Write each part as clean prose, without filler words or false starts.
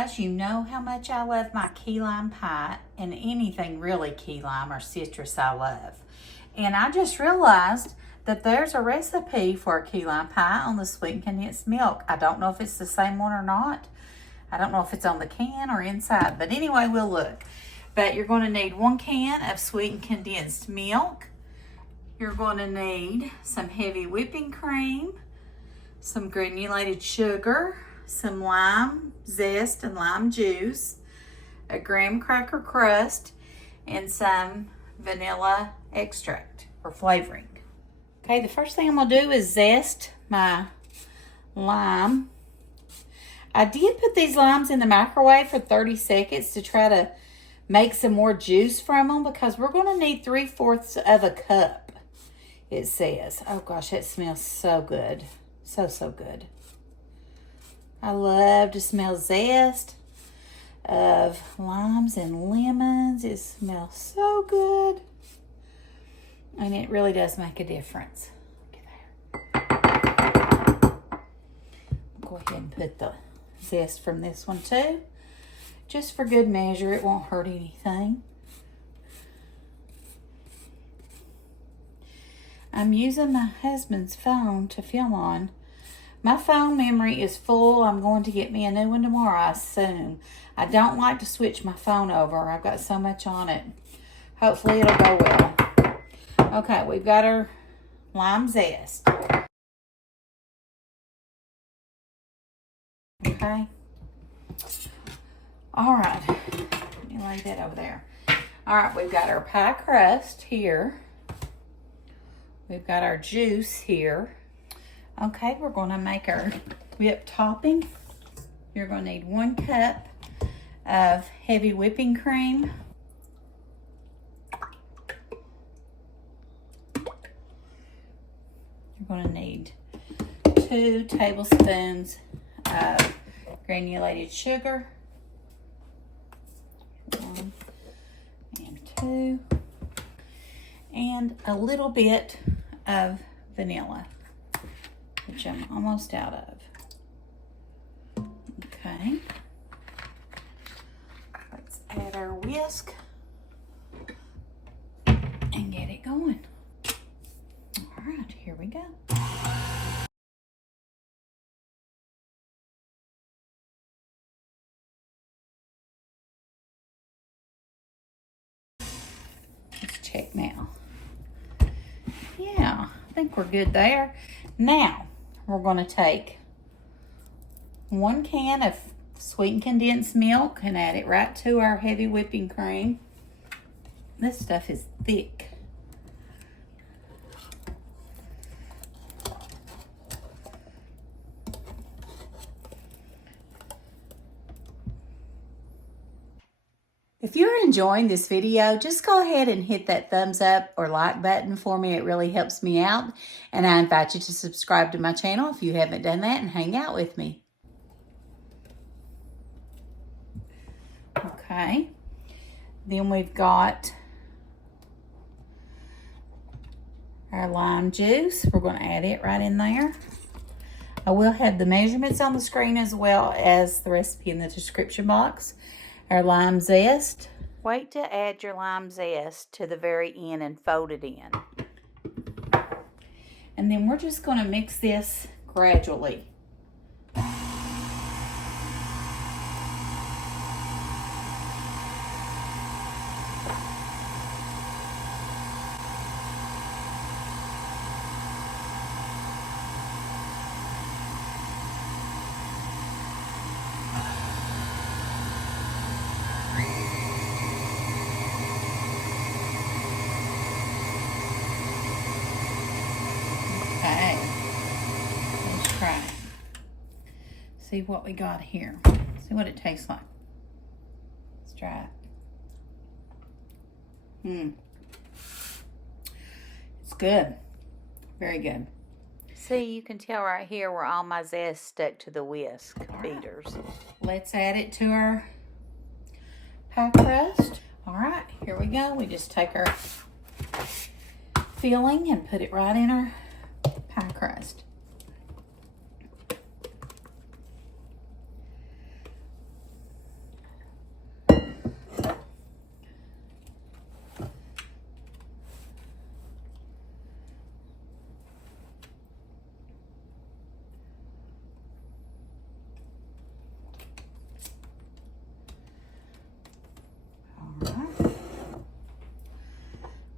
guys, you know how much I love my key lime pie, and anything really key lime or citrus I love. And I just realized that there's a recipe for a key lime pie on the sweetened condensed milk. I don't know if it's the same one or not. I don't know if it's on the can or inside, but anyway, we'll look. But you're going to need 1 can of sweetened condensed milk. You're going to need some heavy whipping cream, some granulated sugar, some lime zest and lime juice, a graham cracker crust, and some vanilla extract or flavoring. Okay, the first thing I'm gonna do is zest my lime. I did put these limes in the microwave for 30 seconds to try to make some more juice from them because we're gonna need 3/4 of a cup, it says. Oh gosh, that smells so good. So good. I love to smell zest of limes and lemons. It smells so good. And it really does make a difference. Look at there. Go ahead and put the zest from this one too. Just for good measure, it won't hurt anything. I'm using my husband's phone to film on. My phone memory is full. I'm going to get me a new one tomorrow, I assume. I don't like to switch my phone over. I've got so much on it. Hopefully it'll go well. Okay, we've got our lime zest. Okay. All right. Let me lay that over there. All right, we've got our pie crust here. We've got our juice here. Okay, we're going to make our whipped topping. You're going to need 1 cup of heavy whipping cream. You're going to need 2 tablespoons of granulated sugar. 1 and 2. And a little bit of vanilla, which I'm almost out of. Okay. Let's add our whisk and get it going. All right, here we go. Let's check now. Yeah, I think we're good there. Now, we're going to take 1 can of sweetened condensed milk and add it right to our heavy whipping cream. This stuff is thick. If you're enjoying this video, just go ahead and hit that thumbs up or like button for me. It really helps me out. And I invite you to subscribe to my channel if you haven't done that and hang out with me. Okay. Then we've got our lime juice. We're going to add it right in there. I will have the measurements on the screen as well as the recipe in the description box. Our lime zest. Wait to add your lime zest to the very end and fold it in. And then we're just going to mix this gradually. Okay, let's try. See what we got here. See what it tastes like. Let's try it. It's good. Very good. See, you can tell right here where all my zest stuck to the whisk beaters. Let's add it to our pie crust. All right, here we go. We just take our filling and put it right in our pie crust. Okay.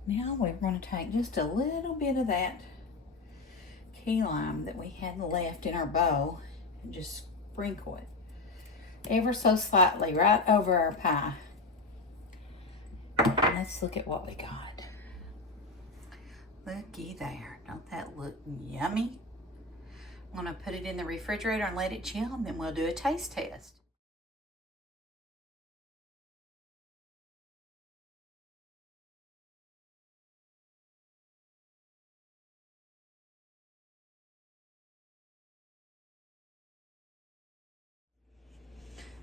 Now we're going to take just a little bit of that key lime that we had left in our bowl and just sprinkle it ever so slightly right over our pie. And let's look at what we got. Looky there. Don't that look yummy? I'm going to put it in the refrigerator and let it chill, and then we'll do a taste test.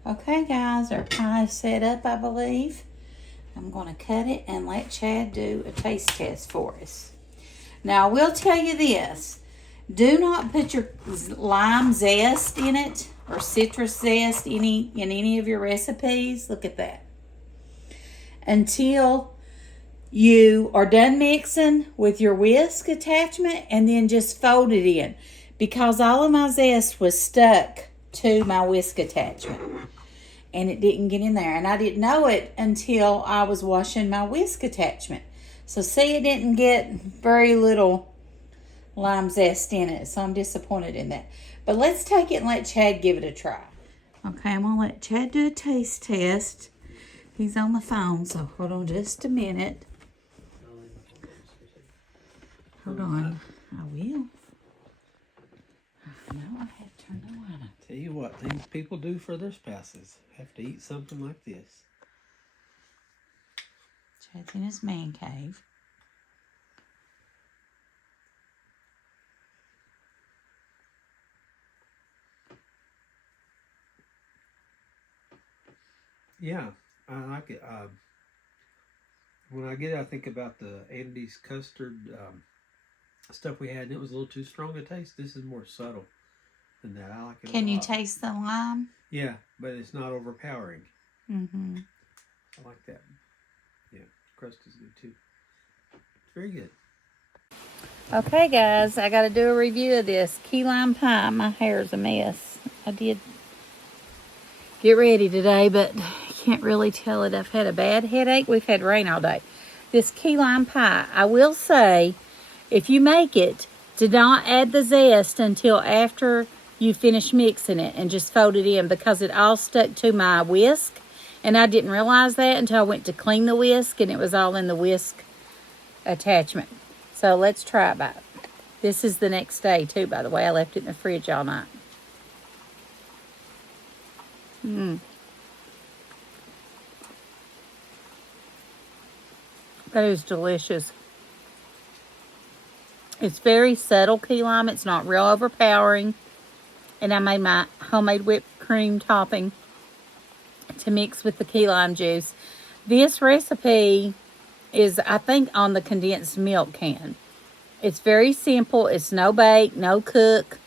Okay guys, our pie is set up, I believe. I'm going to cut it and let Chad do a taste test for us. Now I will tell you this, do not put your lime zest in it or citrus zest in any of your recipes. Look at that. Until you are done mixing with your whisk attachment, and then just fold it in, because all of my zest was stuck to my whisk attachment and it didn't get in there, and I didn't know it until I was washing my whisk attachment. So see, it didn't get very little lime zest in it, so I'm disappointed in that. But let's take it and let Chad give it a try. Okay, I'm gonna let Chad do a taste test. He's on the phone, so hold on just a minute. Hold on, I will. No, I have to turn the light on. Tell you what, things people do for their spouses. Have to eat something like this. Chad's in his man cave. Yeah, I like it. When I get it, I think about the Andes custard stuff we had, and it was a little too strong a taste. This is more subtle than that. I like it. Can you taste the lime? Yeah, but it's not overpowering. Mm-hmm. I like that. Yeah, crust is good too. Very good. Okay, guys, I got to do a review of this key lime pie. My hair's a mess. I did get ready today, but you can't really tell it. I've had a bad headache. We've had rain all day. This key lime pie, I will say, if you make it, do not add the zest until after you finish mixing it, and just fold it in, because it all stuck to my whisk, and I didn't realize that until I went to clean the whisk, and it was all in the whisk attachment. So let's try it back. This is the next day too, by the way. I left it in the fridge all night. That is delicious. It's very subtle key lime. It's not real overpowering. And I made my homemade whipped cream topping to mix with the key lime juice. This recipe is, I think, on the condensed milk can. It's very simple. It's no bake, no cook,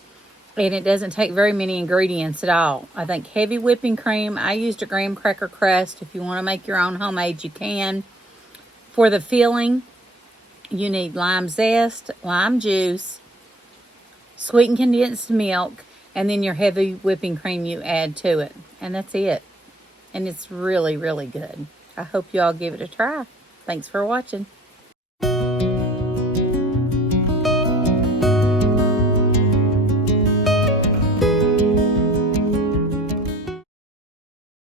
and it doesn't take very many ingredients at all. I think heavy whipping cream. I used a graham cracker crust. If you want to make your own homemade, you can. For the filling, you need lime zest, lime juice, sweetened condensed milk, and then your heavy whipping cream you add to it. And that's it. And it's really, really good. I hope you all give it a try. Thanks for watching.